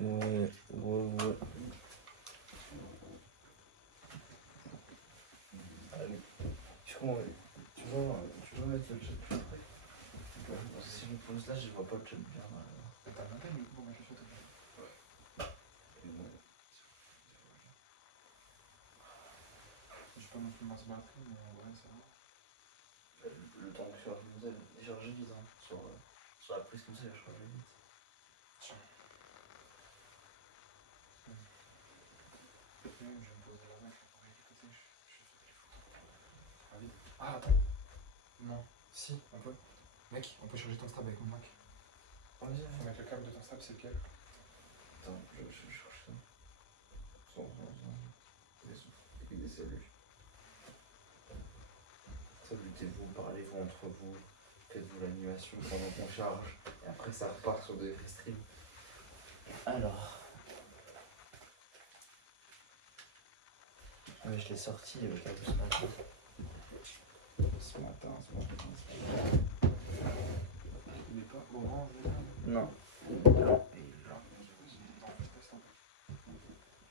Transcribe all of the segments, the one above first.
Ouais. Allez. Tu vas mettre le chat plus près. Parce que si je me pose là, je vois pas le chat bien. T'as un appel, mais bon, je suis Je peux non plus m'en battre, mais ouais, ça va. Le temps que je charge le modèle, il charge vite. Hein. Sur la prise comme ça, il charge vite. Tiens. Je vais me poser là-bas, je vais écouter, je fais des photos. Allez. Ah, attends. Non. Si, on peut. Mec, on peut charger ton stab avec mon Mac. Vas-y. Faut mettre le câble de ton stab, c'est lequel? Attends, je cherche ça. Et des cellules. Salutez-vous, parlez-vous entre vous, faites-vous l'animation pendant qu'on charge, et après ça repart sur des streams. Alors. Ouais, je l'ai sorti ce matin. Ce matin. Il est pas orange là? Non. Non.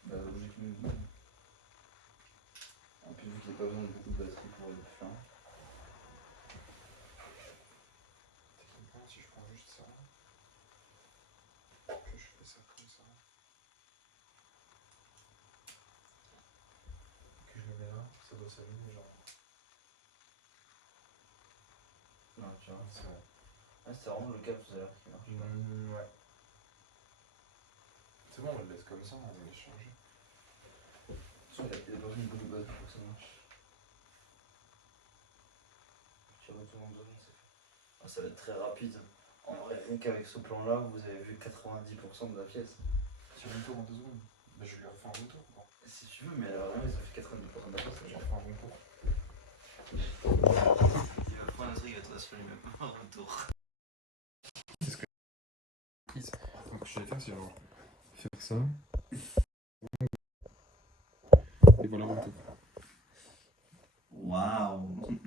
Bah, logiquement. En plus, vu qu'il n'y a pas besoin de beaucoup de batterie pour le faire. Techniquement, si je prends juste ça, que je fais ça comme ça, que je le mets là, ça doit s'allumer genre. Non, tu vois. C'est vrai. Ah, c'était vraiment le câble tout à l'heure qui marche. Ouais. C'est bon, on le laisse comme ça, on va le changer. Il n'y a pas besoin de beaucoup de batterie pour que ça marche. Tu retournes en 2 secondes, c'est fait. Ah, ça va être très rapide. En vrai, rien qu'avec ce plan-là, vous avez vu 90% de la pièce. Sur une tour en 2 secondes. Bah, je lui refais un bon tour. Bon. Si tu veux, mais vraiment, ça fait 90% de la pièce. Je refais un bon tour. Il va prendre un truc, il va te rassurer même un retour. C'est ce que donc je vais faire, c'est genre faire ça. Et voilà un tour. Waouh.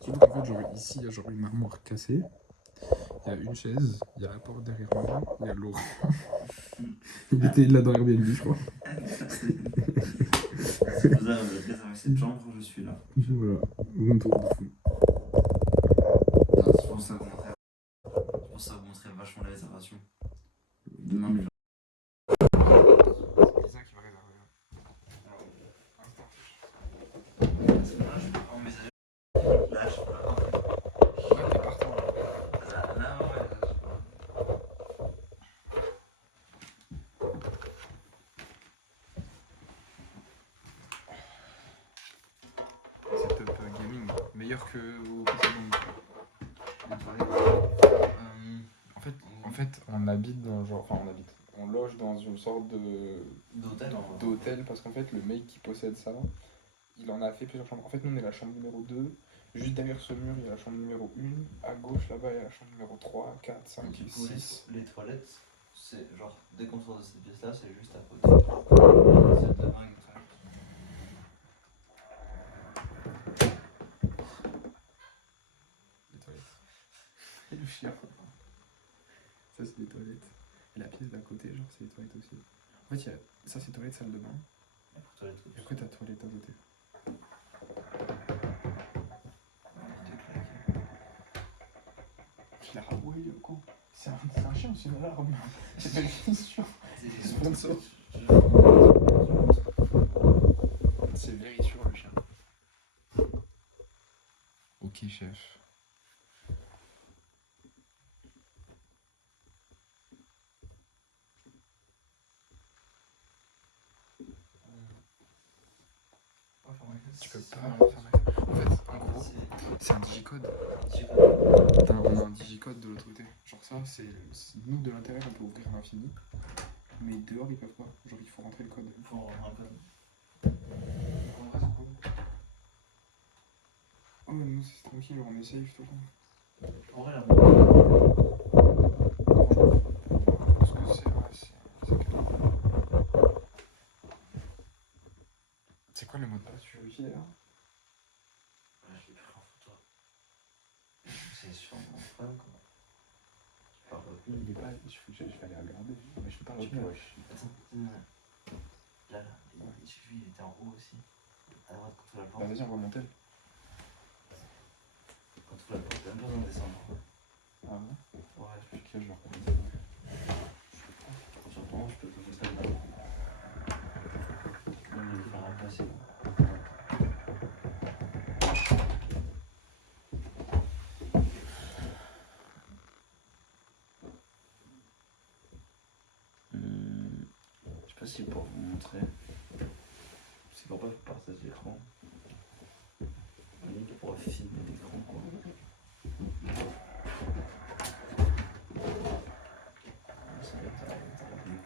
Surtout qu'en fait, genre ici, il y a genre une armoire cassée. Il y a une chaise, il y a la porte derrière moi, il y a l'eau. Il était là dans Airbnb, je crois. Si vous avez la pièce avec cette chambre, je suis là. Voilà, bon tour de fou. C'est pour ça que vous montrez vachement la réservation. Demain, les gens. C'est Lisa qui va réserver. Là, je peux pas envisager. Là, je peux pas. Là, t'es partant. Là, ouais, je sais pas. Setup gaming, meilleur que au précédent. En fait, on habite dans genre, enfin on loge dans une sorte d'hôtel parce qu'en fait le mec qui possède ça, il en a fait plusieurs chambres. En fait, nous on est la chambre numéro 2, juste derrière ce mur il y a la chambre numéro 1, à gauche là-bas il y a la chambre numéro 3, 4, 5, 6. Les toilettes, c'est genre, dès qu'on sort de cette pièce-là, c'est juste à côté. C'est de dingue, ça. Les toilettes. Et le chien. Ça c'est des toilettes. Et la pièce d'à côté, genre c'est les toilettes aussi. En fait, ça c'est toilette, salle de bain. Et après t'as toilette à côté. Je l'ai raboué le coup. C'est un chien ou c'est une alarme? C'est pas une question. C'est sponsor. C'est very sûr le chien. Ok chef. Tu peux pas fermer. En fait, en gros, c'est un digicode. On a un digicode de l'autre côté. Genre ça, c'est nous de l'intérieur, on peut ouvrir à l'infini. Mais dehors, ils peuvent pas. Genre, il faut rentrer le code. Il faut un peu. Oh, mais nous, c'est tranquille, on est safe tout le temps. En vrai, là, Parce que c'est calme. C'est quoi le mot de passe? Tu vérifies d'ailleurs? je l'ai pris en photo. C'est sur mon frère, quoi. retenu. Il est pas. Je vais aller regarder. Mais je peux pas le Tu retenir, peux. wesh. Attends, là, j'ai vu, il était en haut aussi. À droite, quand tu ouvres la porte. Bah, vas-y, on va monter. Quand tu ouvres la porte, t'as même pas besoin de descendre. Ah ouais? Ouais, Ok, je vais regarder. surtout, je peux te faire ça. On va le faire remplacer. Je sais pas si pour vous montrer. C'est pour pas que je partage l'écran. On est pour filmer l'écran quoi.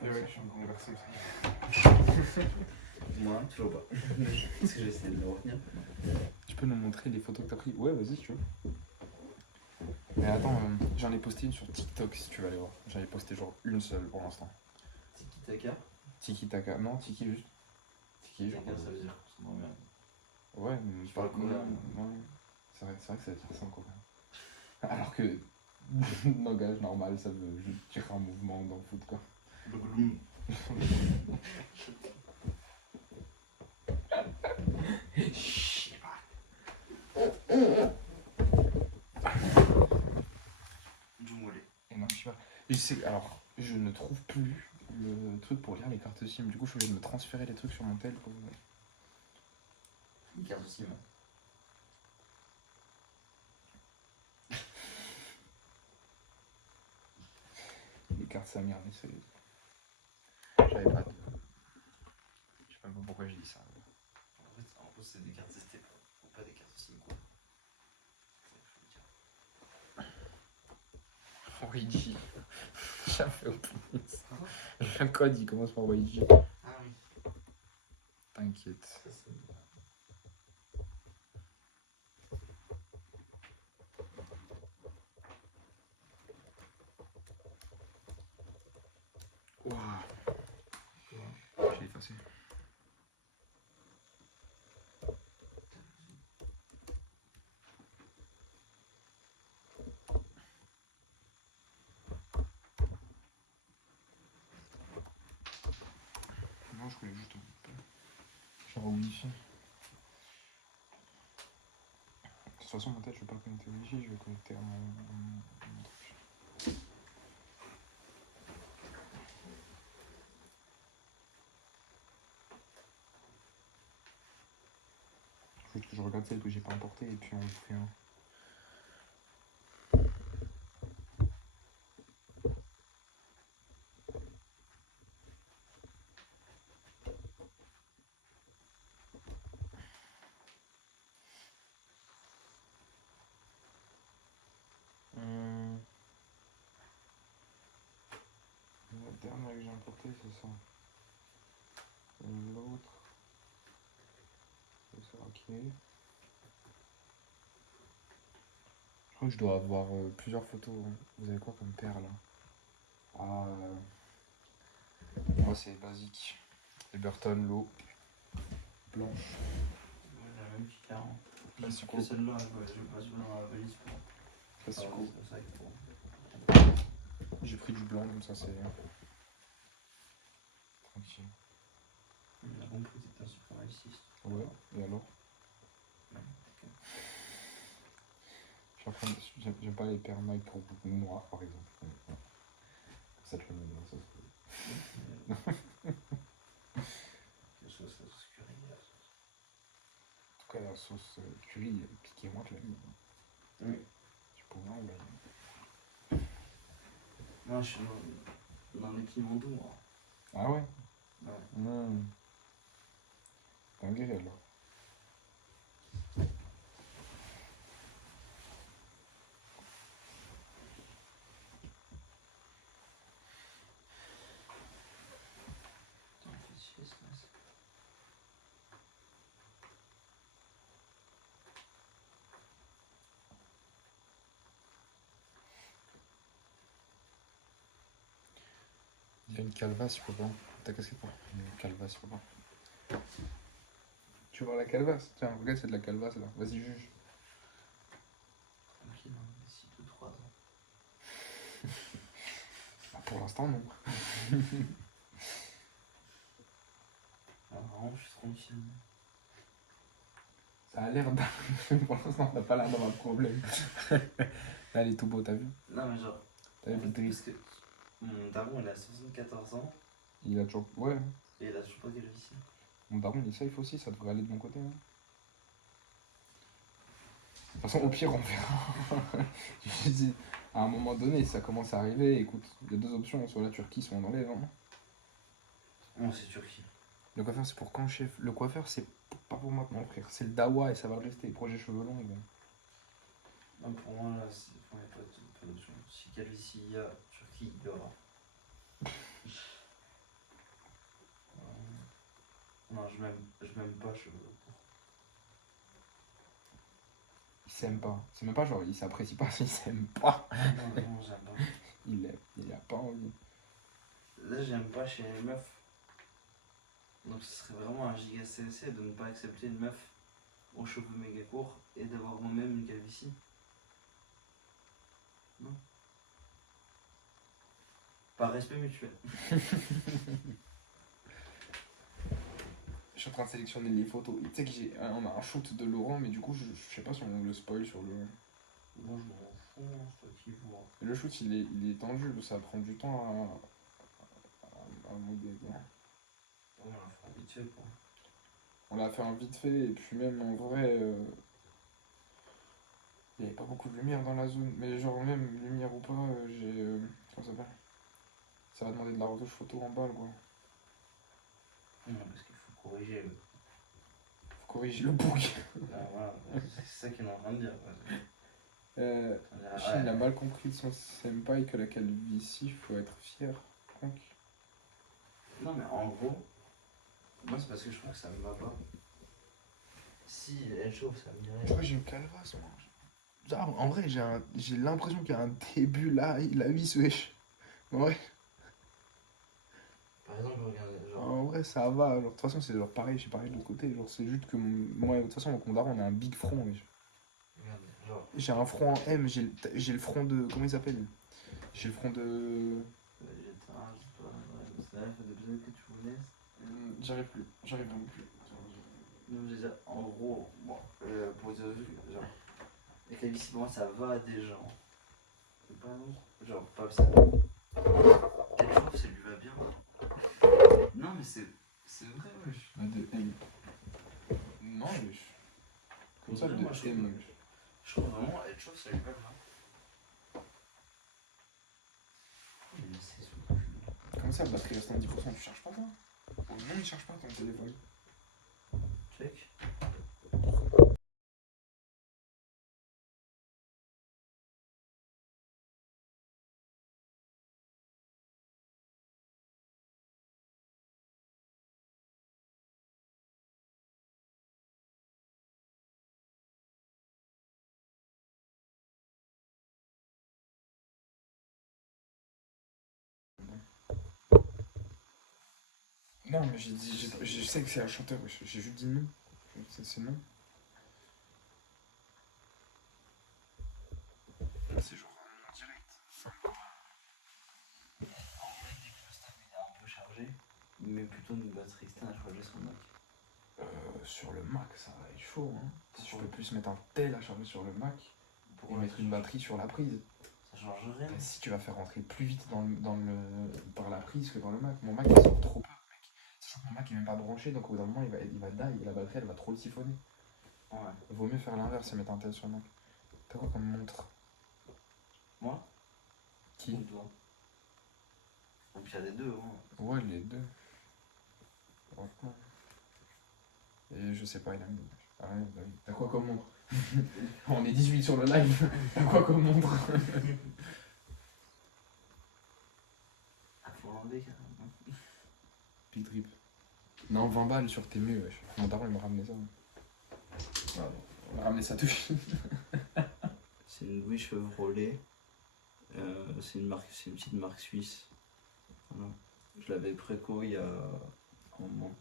Ouais, je suis en conversé aussi. Moi, toujours pas. Parce que j'essaie de le retenir. Tu peux nous montrer les photos que t'as prises? Ouais, vas-y, si tu veux. Mais attends, j'en ai posté une sur TikTok si tu veux aller voir. J'en ai posté genre une seule pour l'instant. Tiki Taka. Tiki Taka. Non, Tiki juste. Tiki, genre. Taka, ça veut dire ça m'emmerde. Ouais, mais Je parle coréen. Ouais. C'est vrai que ça veut dire ça en coréen. Alors que langage normal, ça veut juste dire un mouvement dans le foot quoi. Et non, je sais pas. Je sais, alors, je ne trouve plus le truc pour lire les cartes SIM. Du coup, je suis obligé de me transférer les trucs sur mon tel. Une carte SIM. Les cartes Samir, mais c'est. J'avais pas de. Je sais même pas pourquoi j'ai dit ça. En plus, c'est des cartes SD, pas des cartes SIM quoi. YG. J'avais oublié ça. Le code il commence par YG. Ah oui. T'inquiète. Ça, c'est... Waouh. J'ai effacé. Non, je voulais juste. Genre au wifi. De toute façon, mon tête, je vais pas connecter au wifi, je vais connecter à mon truc. Faut que je regarde celle que j'ai pas importée et puis on vous fait un. La dernière que j'ai importée, c'est ça. L'autre, c'est ça, ok. Je crois que je dois avoir plusieurs photos. Vous avez quoi comme paire là? Ah, moi c'est basique. Les Burton, l'eau, blanche. Ouais, la même petite là. Classico. Que celle-là, ouais, je vais pas jouer dans la valise pour. Classico. C'est ça qu'il faut. J'ai pris du blanc, comme ça c'est tranquille. Il a bon prix, c'est un super réussite. Ouais, et alors? J'aime pas les paires Nike pour noir par exemple. Ça te le met dans la sauce. Quelle sauce, la sauce curry, la sauce. En tout cas, la sauce curry, piquez-moi, tu l'as mis. Oui. Tu pourrais envoyer. Moi, je suis dans les piments doux, moi. Ah ouais? Ouais. Dinguerie alors. Attends, fais chier, ça. Il y a une calvasse, je peux pas. Ta casquette pas. Il y a une calvasse, je peux pas. Tu veux voir la calvasse? Tiens, regarde, c'est de la calvasse là. Vas-y, juge. Tranquille, hein, d'ici 2-3 ans. Pour l'instant, non. Ah, vraiment, je suis tranquille. Ça a l'air d'arriver. Pour l'instant, on n'a pas l'air d'avoir de problème. Là, il est tout beau, t'as vu? Non, mais genre, T'as vu en le fait, drip? parce que mon daron, il a 74 ans Il a toujours. Ouais. et il a toujours pas de calvitie. Mon daron, il est safe aussi, ça devrait aller de mon côté. Hein. De toute façon, au pire, on verra. Je dis, à un moment donné, si ça commence à arriver, écoute, il y a deux options. Soit la Turquie, soit on enlève. Hein. Non, c'est Turquie. Le coiffeur, c'est pour quand, chef? Le coiffeur, c'est pas pour maintenant, frère. C'est le dawa et ça va le rester. Projet cheveux longs, ils vont. Non, pour moi, là, c'est... Enfin, il n'y a pas d'option. Si calvitie il y a, Turquie, il y aura. Non, je m'aime pas cheveux courts. Il s'aime pas. C'est même pas genre, il s'apprécie pas, il s'aime pas. Non, non, j'aime pas. Il a pas envie. Là, j'aime pas chez les meufs. Donc, ce serait vraiment un giga CSC de ne pas accepter une meuf aux cheveux méga courts et d'avoir moi-même une calvitie. Non. Par respect mutuel. Je suis en train de sélectionner les photos. Tu sais qu'on a un shoot de Laurent, mais du coup, je sais pas si on le spoil sur le. Moi, je m'en fous, hein, c'est toi qui vois. Le shoot, il est tendu, ça prend du temps à modérer. Ouais, on l'a fait vite fait, quoi. On l'a fait un vite fait, et puis même en vrai, il n'y avait pas beaucoup de lumière dans la zone. Mais genre, même lumière ou pas, j'ai. Comment ça s'appelle? Ça va demander de la retouche photo en balle, quoi. Non, parce qu'il faut corriger le. Faut corriger le bouc. Voilà, c'est ça qu'il est en train de dire. Chine a mal compris de son senpai que la calvitie, faut être fier. Donc. Non, mais en gros, moi, c'est parce que je crois que ça me va pas. Si elle chauffe, ça me dirait. Pourquoi j'ai une calvasse, moi? Genre, en vrai, j'ai l'impression qu'il y a un début là, il a 8 wesh. Ouais. Par exemple, regardez, genre. En vrai, ça va. Genre, de toute façon, c'est genre pareil, j'ai pareil de l'autre côté. Genre, c'est juste que moi, de toute façon, avec mon daron, on a un big front. Wesh. Regardez, genre. J'ai un front en M, j'ai le front de. Comment il s'appelle? J'ai le front de. Végétarien, je sais pas, ouais, c'est là, ça fait des années que tu voulais. J'arrive plus. J'arrive vraiment plus. Non, je veux dire, en gros, bon, pour dire, genre, la calvitie, pour moi, ça va à des gens. C'est pas non. Genre, pas ça. Elle chauffe, ça lui va bien. Non, mais c'est vrai, wesh. La de M. Non, wesh. Comme ça, le Moi, de M, wesh. Je trouve vraiment, elle chauffe, ça lui va bien. Mais c'est sous le cul. Comment ça, la batterie reste à 10%? Tu charges pas, toi? Oh non, il charge pas ton téléphone. Check. Non, mais j'ai dit, je sais que c'est un chanteur, wesh. J'ai juste dit non. C'est non. C'est genre en direct. En vrai, dès que le stable il est un peu chargé, il met plutôt une batterie externe à charger son Mac. Sur le Mac, ça va être chaud. Hein. Si je Pourquoi? peux plus mettre un tel à charger sur le Mac et mettre une batterie sur la prise. Ça change rien. Si tu vas faire rentrer plus vite par la prise que dans le Mac. Mon Mac il sort trop peu, mec. Sachant que mon Mac il est même pas branché, donc au bout d'un moment il va die et la batterie elle va trop le siphonner. Ouais. Vaut mieux faire l'inverse et mettre un tel sur le Mac. T'as quoi comme montre? Moi? Qui? Ou toi? Donc il y a les deux, hein. Ouais, les deux. Franchement. Et je sais pas, il a mis. Ah ouais, bah oui. T'as quoi comme montre? On est 18 sur le live. T'as quoi comme montre? Ah, faut l'enlever carrément. Big drip. Non, 20 balles sur tes mieux, wesh. Mon daron il m'a ramené ça. Voilà. On m'a ramené ça tout. C'est une Louis Chevrolet. C'est une petite marque suisse. Voilà. Je l'avais préco il y a un moment.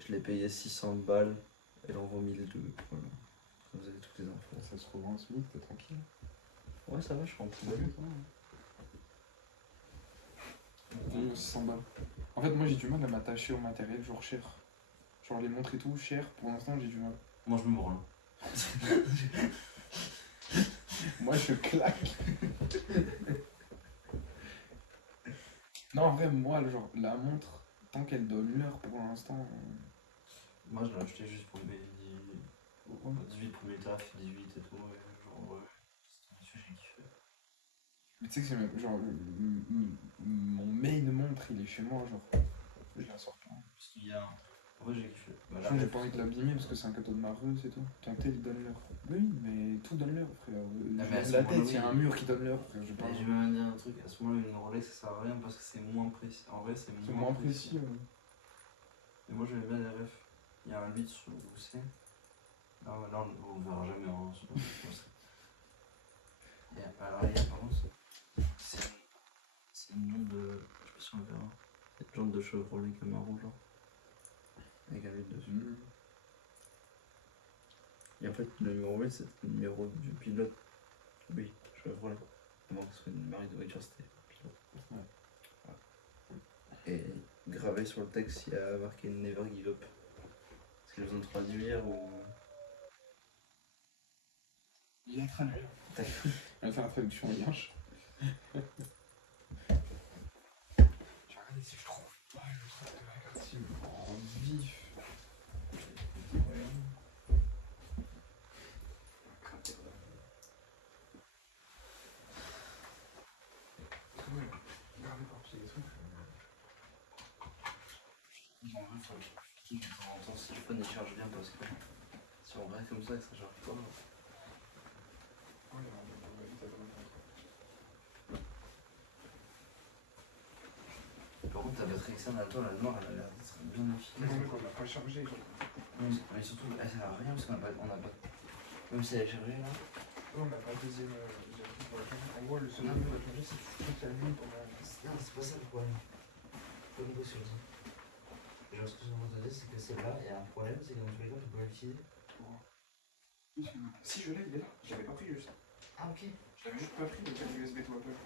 Je l'ai payé 600 balles. Elle en vaut 1002. Voilà. Vous avez toutes les infos. Ça se revend en SMIC, t'es tranquille. Ouais, ça va, je prends plus de Bon, 600 balles. En fait, moi j'ai du mal à m'attacher au matériel, genre cher. Genre les montres et tout, cher, pour l'instant j'ai du mal. Moi je me branle. Moi je claque. Non, en vrai, moi, genre, la montre, tant qu'elle donne l'heure pour l'instant. Moi je l'ai acheté juste pour mes 18 premiers taf, 18 et tout. Et genre, ouais. C'était j'ai kiffé. Mais tu sais que c'est même. Genre, mon main montre, il est chez moi, genre. Je la sors pas. Parce qu'il y a. En vrai j'ai kiffé. Bah, Franchement, j'ai pas envie de l'abîmer parce que c'est un cadeau de ma reuse et tout. Tant que il donne l'heure. Oui, mais tout donne l'heure, frère. Ah, mais à ce La moment-là, tête, il y a oui. un mur qui donne l'heure, frère. Mais je vais même dire un truc, à ce moment-là, une Rolex ça sert à rien parce que c'est moins précis. En vrai, c'est moins précis. Ouais. Et moi, j'aimais bien les refs. Il y a un 8 sur le gousset. Là, on ne verra jamais. Hein, alors, il y a par contre, c'est une jambe de. Je sais pas si on le verra. C'est une jambe de Chevrolet Camaro, genre. Avec un 8 dessus. Et en fait, le numéro 8, c'est le numéro du pilote. Oui, Chevrolet. Avant que ce soit une marque de voiture, c'était pilote. Ouais. Voilà. Et gravé sur le texte, il y a marqué Never Give Up. Est-ce qu'ils ont traduire ou. Il a traduit. T'as cru? Elle a fait la traduction en manche. J'ai regardé si je trouve pas le truc de la carte SIM en vif. Regardez par pied les trucs. En vrai, faut que de temps en temps, si le téléphone il charge bien parce que si on reste comme ça, ça charge pas. Par contre, ta batterie externe à toi, la noire, elle a l'air d'être bien efficace. Non, mais on l'a pas chargé. Mais surtout, elle sert à rien parce qu'on a pas. Même si elle est chargée là. On n'a pas de deuxième truc pour la changer. En gros, le seul truc pour la changer, c'est que tu cliques la nuit pendant la. Non, c'est pas ça le problème. Pas compris sur ça. Genre, ce que je veux te dire, c'est que celle-là, il y a un problème, c'est que dans tous les cas, tu peux l'utiliser. Si je l'ai, il est là. Je l'avais pas pris juste. Ah, ok. Je l'avais juste pas pris le câble USB to Apple.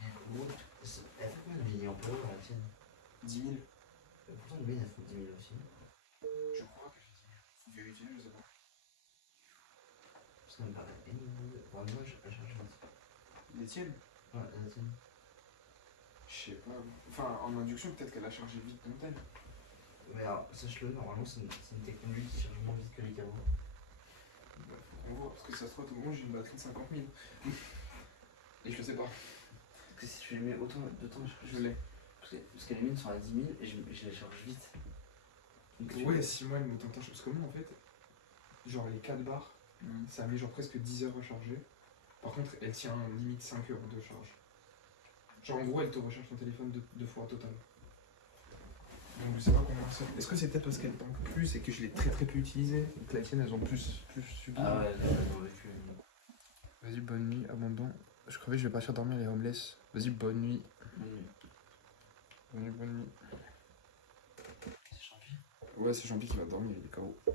Elle fait combien de milliampères la tienne? 10 000. Pourtant, le mien, elle fait 10 000 aussi. Je crois que j'ai 10 000. Faut vérifier, je sais pas. Parce qu'elle me paraît énorme. Moi, elle charge vite. Les tiennes? Ouais, la tienne. Je sais pas. Enfin, en induction, peut-être qu'elle a chargé vite ton tel. Mais alors, sache-le, normalement, c'est une technologie qui charge moins vite que les câbles. On voit, parce que ça se trouve, au moment j'ai une batterie de 50 000. Et je sais pas. Parce que si tu les mets autant de temps, Je l'ai. Parce que les miennes sont à 10 000 et je les charge vite. Donc, Ouais, si moi elle met autant de temps, parce que moi en fait, genre les 4 barres, ça met genre presque 10 heures à charger. Par contre, elle tient limite 5 heures de charge. Genre en gros, elle te recharge ton téléphone deux fois au total. Donc je sais pas combien ça. Est-ce que c'est peut-être parce qu'elle tank plus et que je l'ai très peu utilisé et que la tienne elles ont plus subi. Ah ouais, j'ai vécu. Vas-y, bonne nuit, abandon. Je crevais, je vais partir dormir les homeless. Vas-y, bonne nuit. Bonne nuit. C'est Champi? Ouais, c'est Champi qui va dormir, il est KO. Il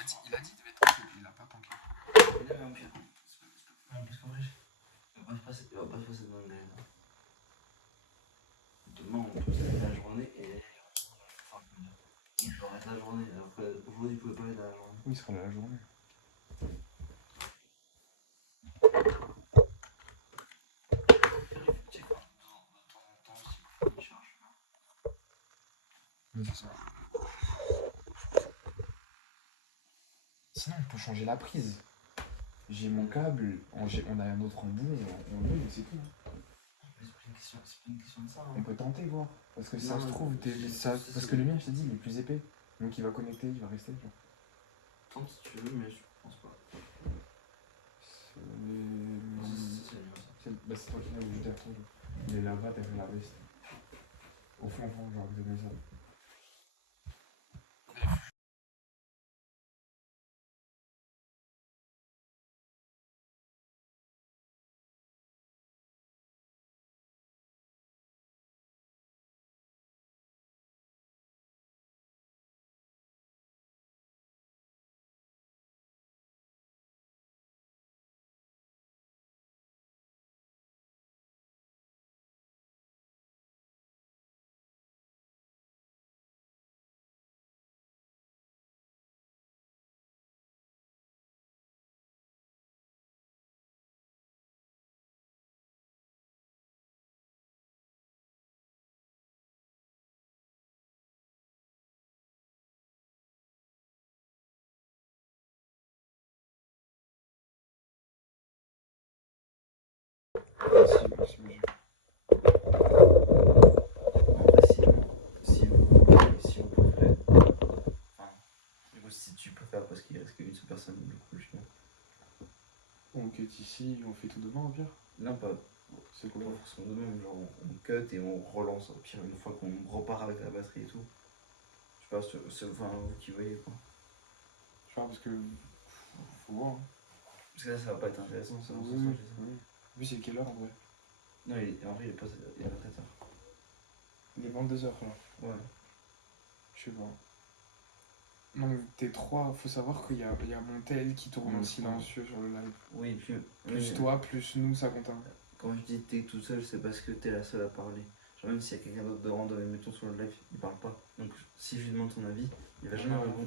a dit qu'il devait tanker, mais il a pas tanké. Il avait un pire. Parce qu'en vrai, on va pas se passer devant le là. Demain, on peut se lever la journée et. Enfin, il peut arrêter la journée. Alors qu'aujourd'hui, il pouvait pas aller à la journée. Oui, il sera là la journée. Check de temps en temps si il charge. Oui, c'est ça. Sinon, on peut changer la prise. J'ai mon câble, on a un autre embout, on le met, c'est tout. Mais c'est pas une question de ça. On peut tenter, voir. Parce que si ça Non, se trouve, parce que le mien, je t'ai dit, il est plus épais. Donc il va connecter, il va rester. Genre. Tente si tu veux, mais je pense pas. C'est toi qui l'as vu derrière toi. Il est là-bas derrière la veste. Au fond, genre, de maison. Merci, monsieur. Après, si vous préférez. Enfin, du coup, si tu préfères, parce qu'il reste qu'une seule personne, du coup, je. On cut ici, on fait tout demain au pire. Non, pas C'est quoi? forcément de même, genre on cut et on relance au pire une fois qu'on repart avec la batterie et tout. Je sais pas, c'est enfin, vous qui voyez quoi. Je sais pas, parce que. Faut voir. Hein. Parce que là, ça va pas être intéressant, ça, Oui, ce soir, oui, j'ai ça. oui. Lui, c'est quelle heure en vrai? Non, en vrai, il est pas très tard. Il est 22h là. Ouais. Je sais pas. Non, mais t'es 3, faut savoir qu'il y a mon tel qui tourne en silencieux sur le live. Oui, puis. Plus toi, plus nous, ça compte un. Quand je dis t'es tout seul, c'est parce que t'es la seule à parler. Genre, même s'il y a quelqu'un d'autre de random, mettons sur le live, il parle pas. Donc, si je lui demande ton avis, il va jamais répondre.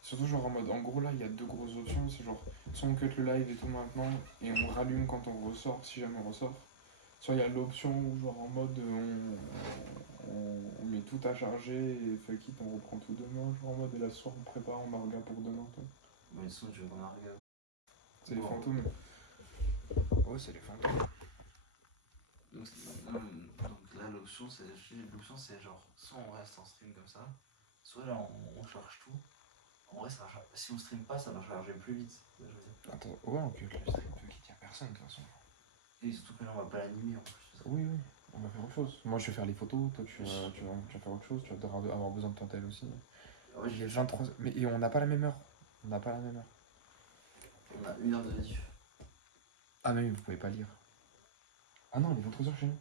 Surtout, genre en mode. En gros, là, il y a deux grosses options. C'est genre, soit on cut le live et tout maintenant, et on rallume quand on ressort, si jamais on ressort. Soit il y a l'option où, genre en mode. On met tout à charger et fuck it, on reprend tout demain. Genre en mode, et la soir, on prépare, on marga pour demain. Toi. Mais sinon, tu veux qu'on a regardé. C'est les fantômes. Ouais, c'est les fantômes. Donc là, l'option, c'est genre, soit on reste en stream comme ça, soit là, on charge tout. En vrai, si on stream pas, ça va charger plus vite. Je veux dire. Attends, ouais, on cut le stream, fuck it, y'a personne de toute façon. Et surtout que là, on va pas l'animer en plus. Oui, on va faire autre chose. Moi, je vais faire les photos, toi, tu vas faire autre chose, tu vas avoir besoin de ton tel aussi. Ouais, Il est 23. Mais et on n'a pas la même heure. On n'a pas la même heure. On a 1 heure de diff. Ah non, mais vous pouvez pas lire. Ah non, il est 23h chez nous.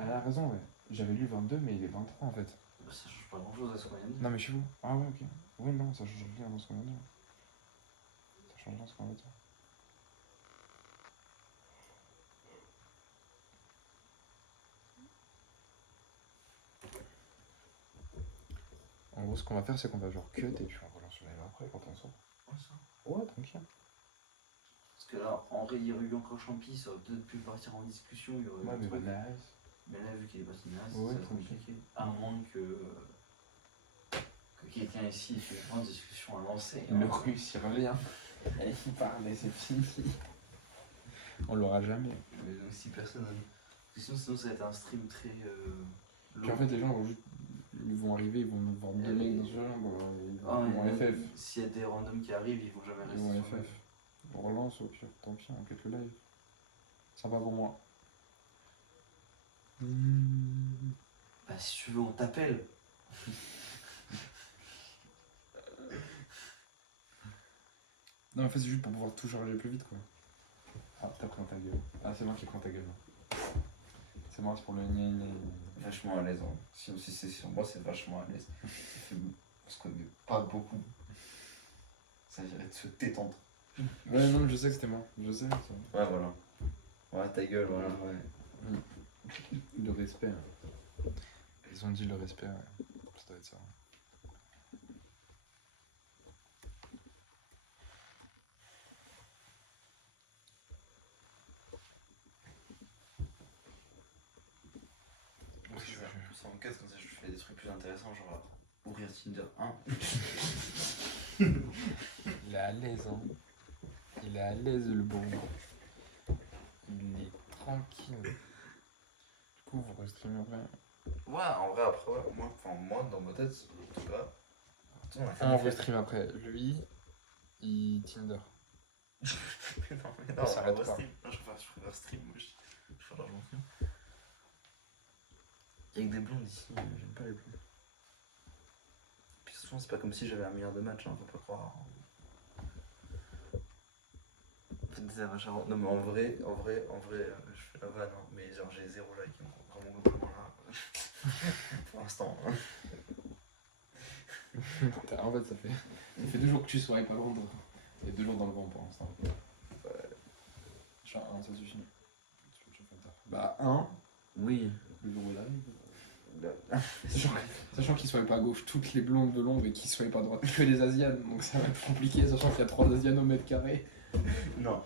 Elle a raison, ouais. J'avais lu 22, mais il est 23 en fait. Ça change pas grand chose à ce qu'on vient de dire. Non, mais chez vous. Ah ouais, ok. Oui, non, ça change rien dans ce qu'on vient de dire. Ça change rien dans ce qu'on vient de dire. En gros, ce qu'on va faire, c'est qu'on va genre cut et puis on relance le live après quand on sort. Ouais, ça. Ouais, tranquille. Parce que là, en vrai, il y aurait eu encore Champi, ça aurait peut-être pu partir en discussion. Il y aurait Ouais, mais truc. nice. Mais là, vu qu'il est pas si nice, Ouais, ça va être compliqué. À moins que quelqu'un ici ait une grande discussion à lancer. Le russe, il revient. Il parle et c'est fini. On l'aura jamais. Mais donc, si personne. Sinon, ça va être un stream très. Puis en fait, les gens vont juste. Ils vont arriver, ils vont nous voir deux mecs dans ce jeu, ils vont FF. S'il y a des randoms qui arrivent, ils vont jamais rester. Ils vont FF. On relance au pire, tant pis, on cut le live. Ça va pour moi. Bah, si tu veux, on t'appelle. Non, en fait, c'est juste pour pouvoir tout charger plus vite, quoi. Ah, t'as pris ta gueule. Ah, c'est moi qui prends ta gueule. C'est moi, c'est pour le gna gna. Vachement à l'aise. Hein. Si c'est sur moi, c'est vachement à l'aise. Parce qu'on n'est pas beaucoup. Ça dirait de se détendre. Ouais, non, mais je sais que c'était moi. Je sais. Ça. Ouais, voilà. Ouais, ta gueule, voilà. Ouais. Le respect. Hein. Ils ont dit le respect, ouais. Ça doit être ça. Je vais plus en caisse, comme ça je fais des trucs plus intéressants, genre ouvrir Tinder 1. Il est à l'aise, hein. Il est à l'aise, le bon. Il est tranquille. Du coup, vous restreamez après. Ouais, en vrai, après, ouais, moi, dans ma tête, en tout cas. On restream après. Lui, il Tinder. non, ça arrête pas. Non, je préfère stream, moi, je préfère l'argent stream. Il y a que des blondes ici, j'aime pas les blondes. Puis souvent, c'est pas comme si j'avais 1 milliard de matchs, hein, faut pas croire. Ça va, non, mais en vrai, je fais la vanne, hein, mais genre j'ai 0 like, hein, vraiment globalement là. Pour l'instant. Hein. En fait, ça fait 2 jours que tu swipes à Londres. Et 2 jours dans le vent pour l'instant. Ouais. Genre 1, ça suffit. Bah 1, oui. le jour où il arrive. Sachant qu'il swipe à gauche toutes les blondes de Londres et qu'il swipe à droite que les asianes, donc ça va être compliqué, sachant qu'il y a 3 asianes au mètre carré. Non,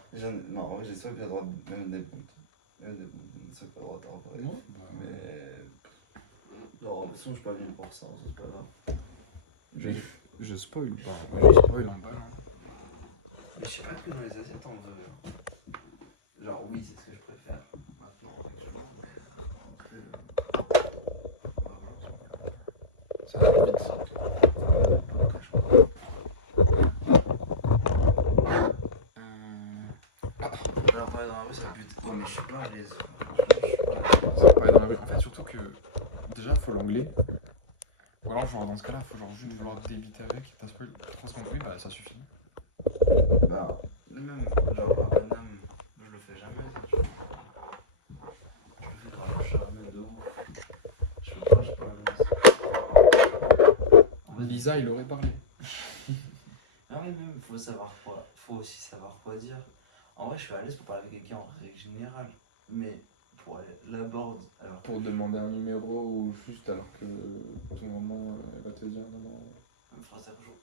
en vrai j'ai swipe à droite, même des blondes. Même des blondes, swipe à droite, en vrai. Non, mais. Non, de toute façon, je suis pas venu pour ça, c'est pas grave. Je spoil ou pas? Ouais, je spoil en bas. Mais je sais pas que dans les asiates on veut. Alors, parler dans la rue, ça bute. Oh, mais je suis pas à l'aise. Ça va parler dans la rue. En fait, surtout que déjà, faut l'anglais. Ou alors, genre, dans ce cas-là, faut genre juste vouloir débiter avec. T'as trop ce qu'on oui, bah ça suffit. Bah, même, genre, à Paname, je le fais jamais. Je le fais quand je suis jamais de ouf. Je peux pas, je suis pas à l'aise. En fait, Lisa, il aurait parlé. ah oui, même, faut savoir quoi. Faut aussi savoir quoi dire. En vrai, je suis à l'aise pour parler avec quelqu'un en règle générale. Mais pour aller l'aborder, alors Pour demander un numéro ou juste alors que ton maman elle va te dire non, non. me fera ça toujours.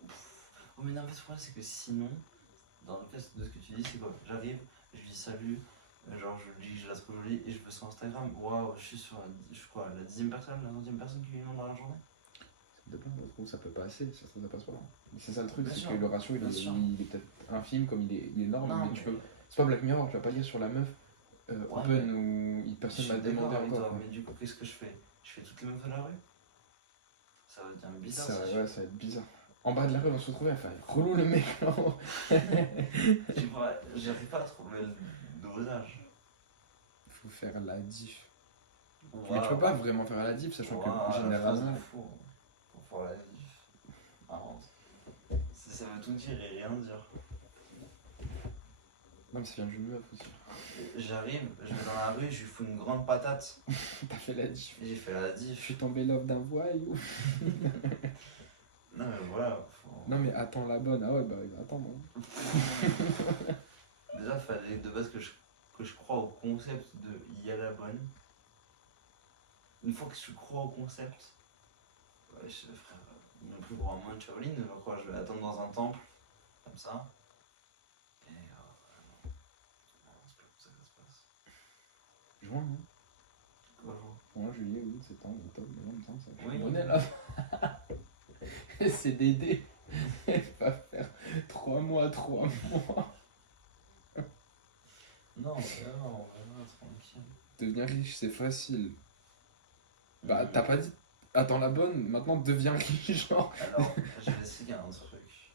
Oh, mais non, en fait, le problème, c'est que sinon, dans le cas de ce que tu dis, c'est quoi? J'arrive, je lui dis salut, genre je lui dis que je la trouve jolie et je veux son Instagram. Waouh, je suis sur je crois, la 10e personne, la 11e personne qui lui demande dans la journée. Ça dépend, ça se trouve, ça peut pas assez, ça se trouve, ça passe pas. Mais c'est ça le truc, Bien c'est sûr, que le ratio bien sûr. il est peut-être infime comme il est énorme, Non, mais tu peux. C'est pas Black Mirror, tu vas pas dire sur la meuf Ouais, open ou je personne suis m'a d'accord demandé avec encore. toi, Quoi. mais du coup, qu'est-ce que je fais? Je fais toutes les meufs de la rue? Ça va devenir bizarre Ça, si ouais, ça va être bizarre. En bas de la rue, on va se retrouver à faire relou le mec là. j'arrive pas à trouver le dosage. Faut faire la diff. Waouh. Mais tu peux pas vraiment faire la diff, sachant que La phrase généralement. de fou. Pour faire la diff. Marrante. Ça veut tout dire et rien dire. Non, mais ça vient d'une meuf aussi. J'arrive, je vais dans la rue, je lui fous une grande patate. T'as fait la diff. J'ai fait la Je diff. suis tombé love d'un voyou. Non mais voilà. Non, mais attends la bonne. Ah ouais, bah il va attendre. Hein. Déjà, il fallait de base que je crois au concept de il y a la bonne. Une fois que je crois au concept, ouais, frère, non plus pour un moine Shaolin, je vais attendre dans un temple, comme ça. Et non, c'est pas comme ça que ça se passe. Juin, non? Quoi, genre? Juin, juillet, août, septembre, octobre, novembre, décembre, ça Oui. monnaie là. C'est Dédé. Elle va faire 3 mois, 3 mois. Non, tranquille. Devenir riche, c'est facile. Bah, t'as pas dit. Attends la bonne, maintenant deviens riche, genre. Alors, je vais essayer un truc.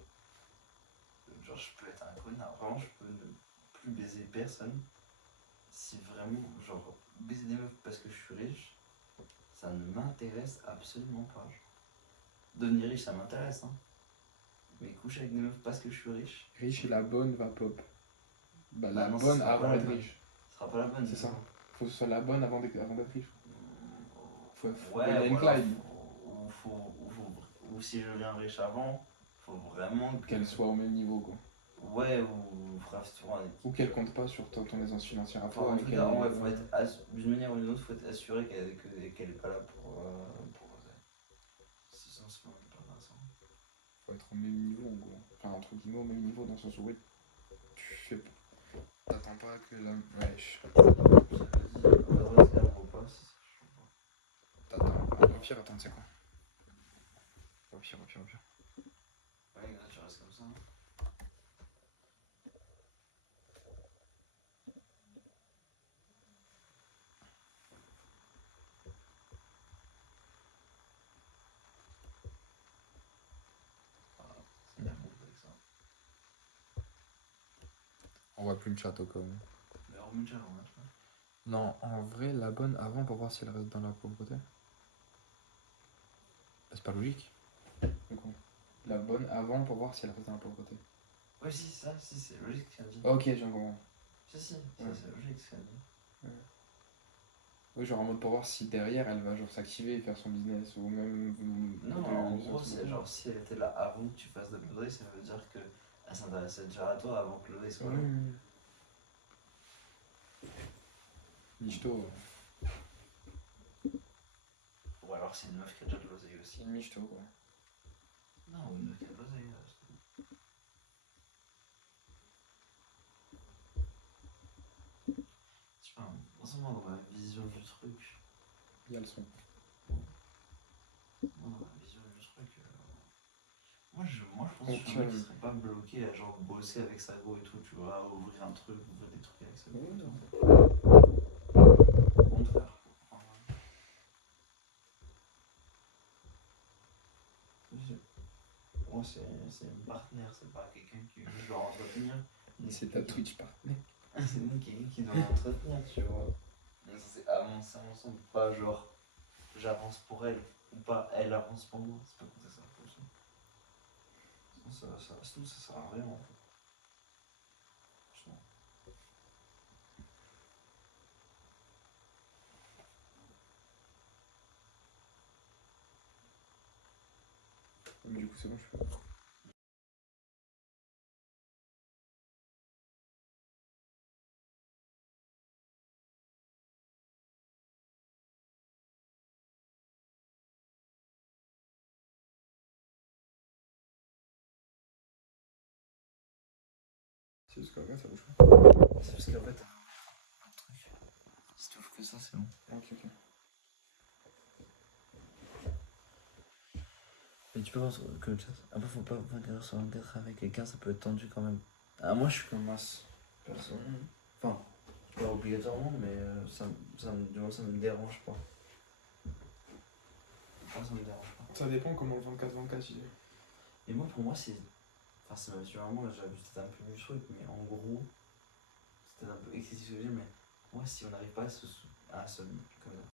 Genre, je peux être un connard. Vraiment, je peux ne plus baiser personne. Si vraiment, genre, baiser des meufs parce que je suis riche, ça ne m'intéresse absolument pas. Devenir riche, ça m'intéresse, hein. Mais coucher avec des meufs parce que je suis riche. Riche et la bonne va pop. Bah, la non, bonne avant d'être riche. Ce sera pas la bonne. C'est ça. Faut que ce soit la bonne avant d'être riche. Faut Ouais, Bonnie and ou Clyde. ou si je viens riche avant, faut vraiment Qu'elle soit au même niveau, quoi. Ouais, ou bref, tu vois. Ou qu'elle compte pas sur ton aisance financière à Enfin, toi. en tout cas, ouais, faut être d'une manière ou d'une autre, faut être assuré qu'elle est pas là pour sinon, c'est quand même pas intéressant. Faut être au même niveau, en gros. Enfin, entre guillemets, au même niveau dans le sens où, ouais, tu fais pas. T'attends pas que la. Ouais, t'attends. Au pire, attends, tu sais quoi. Au pire. Ouais, tu restes comme ça. On voit plus le chat au cas où. Mais remets déjà, on a pas. Non, en vrai, la bonne avant pour voir si elle reste dans la pauvreté. C'est pas logique. La bonne avant pour voir si elle reste dans la pauvreté. Ouais, si, ça, si, c'est logique ce qu'elle dit. Ok, j'ai compris. Si, Ouais. c'est logique ce qu'elle dit. Ouais. Oui, genre en mode pour voir si derrière elle va genre s'activer et faire son business ou même. Non, en gros, c'est genre si elle était là avant que tu fasses de l'oseille, ça veut dire qu'elle s'intéressait déjà à toi avant que l'oseille soit là. Michto. Ou alors c'est une meuf qui a déjà de l'oseille aussi. C'est une michto, quoi. Non, une meuf qui a de l'oseille. Je sais pas, moi dans ma vision du truc. Il y a le son. Moi dans ma vision du truc. Moi je pense que je suis un mec qui serait pas bloqué à genre bosser avec sa go et tout, tu vois, ouvrir un truc, ouvrir des trucs avec sa go et tout. Au contraire. Moi c'est une partenaire, c'est pas quelqu'un que je dois entretenir. C'est ta Twitch partner. C'est nous qui doit l'entretenir, tu vois. On est censé avancer ensemble, pas genre j'avance pour elle ou pas elle avance pour moi. C'est pas comme ça fonctionne. Sinon ça sert à rien en fait. Franchement. Mais du coup, c'est bon, je fais. C'est juste qu'en fait, ça bouge pas. C'est parce qu'en fait, un truc. Si tu ouvres que ça, c'est bon. Ok, ok. Mais tu peux voir que le chat. Après, faut pas dire sur un d'être avec quelqu'un, ça peut être tendu quand même. Ah, moi je suis comme as, perso. Enfin, pas obligatoirement, mais ça me dérange pas. Moi, ça me dérange pas. Ça dépend comment le 24-24 il est. Et moi, pour moi, c'est. Enfin, c'est même si vraiment, j'abuse peut-être un peu du truc, mais en gros, c'est peut-être un peu excessif ce que je dis, mais moi, si on n'arrive pas à se. Comme ça.